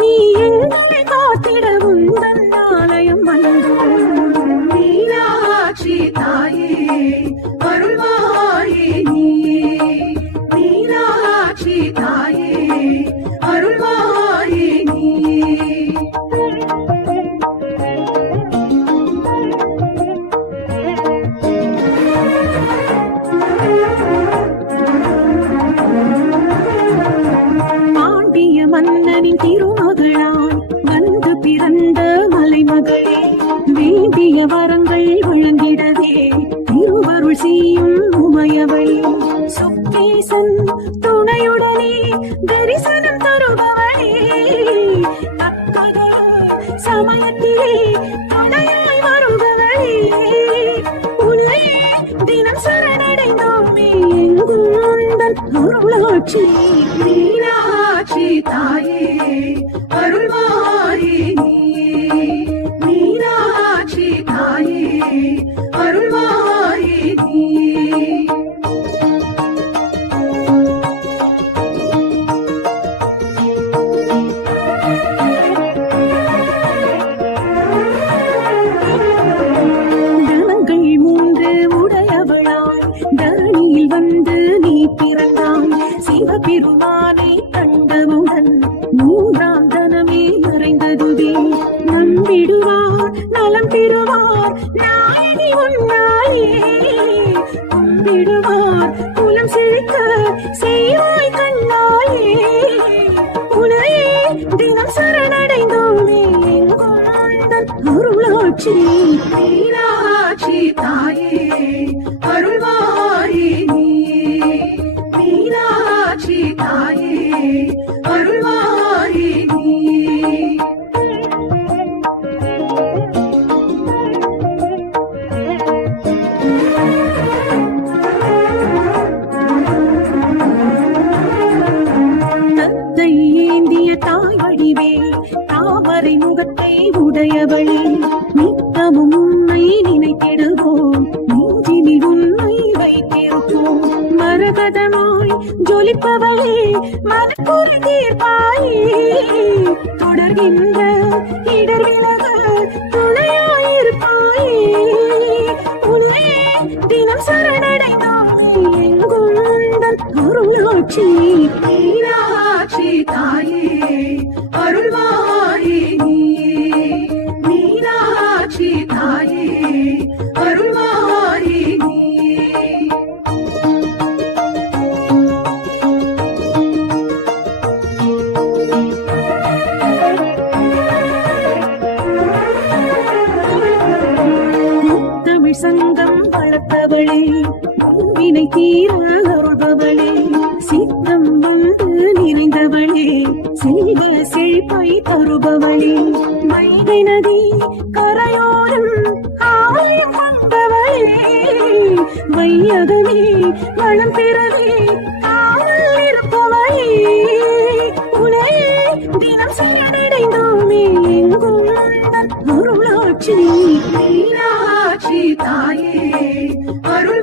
நீ எங்கே காத்திட உந்தன். வேண்டிய வரங்கள் வழங்கிடவே திருவருள் செய்யும் உமையவள். சுக்கேசன் துணையுடனே தரிசனம் தருபவளே. தக்கதரும் சமயத்திலே துணையாய் வருபவளே. உன்னை தினம் சரணடைந்தோமே. எங்கும் அருளாட்சி மீனாட்சி தாயே. வந்து நீ பிறந்தாய் சிவபெருமானை கண்டவுடன் மூன்றாம் தனமே மறைந்ததுவே நம்பிடுவார் நலம் பெறுவார் நாயகி உன்னாயே. கும்பிடுவார் குலம் செழிக்க செய்வாய் கண்ணாயே. உனையே தினம் சரணடைந்தோமே. எங்கும் ஆழ்ந்தன் அருளாட்சி மீனாட்சி தாயே. உடையவள். நித்தமும் உன்னை நினைத்திடுவோம். நெஞ்சினில் உன்னை வைத்திருப்போம். மரகதமாய் ஜொலிப்பவளே மனக்குறை தீர்ப்பாயே. தொடர்கின்ற இடர் விலக துணையாயிருப்பாயே. உன்னே தினம் சரணடைந்தோமே. எங்கும் அருளாட்சி மீனாட்சி தாயே. அருள்வா தமிழ் சங்கம் வளர்த்தவளே வினை தீர அருள்பவளே சித்தம் வந்து நிறைந்தவளே செல்வ செழிப்பை தருபவளே. வைகை நதி கரையோரம் ஆலயம் கொண்டவளே வையகமே வளம் பெறவே காவல் இருப்பவளே. தினம் சீரடைந்தோமே எங்கும் அருளாட்சி. தாயே அருள்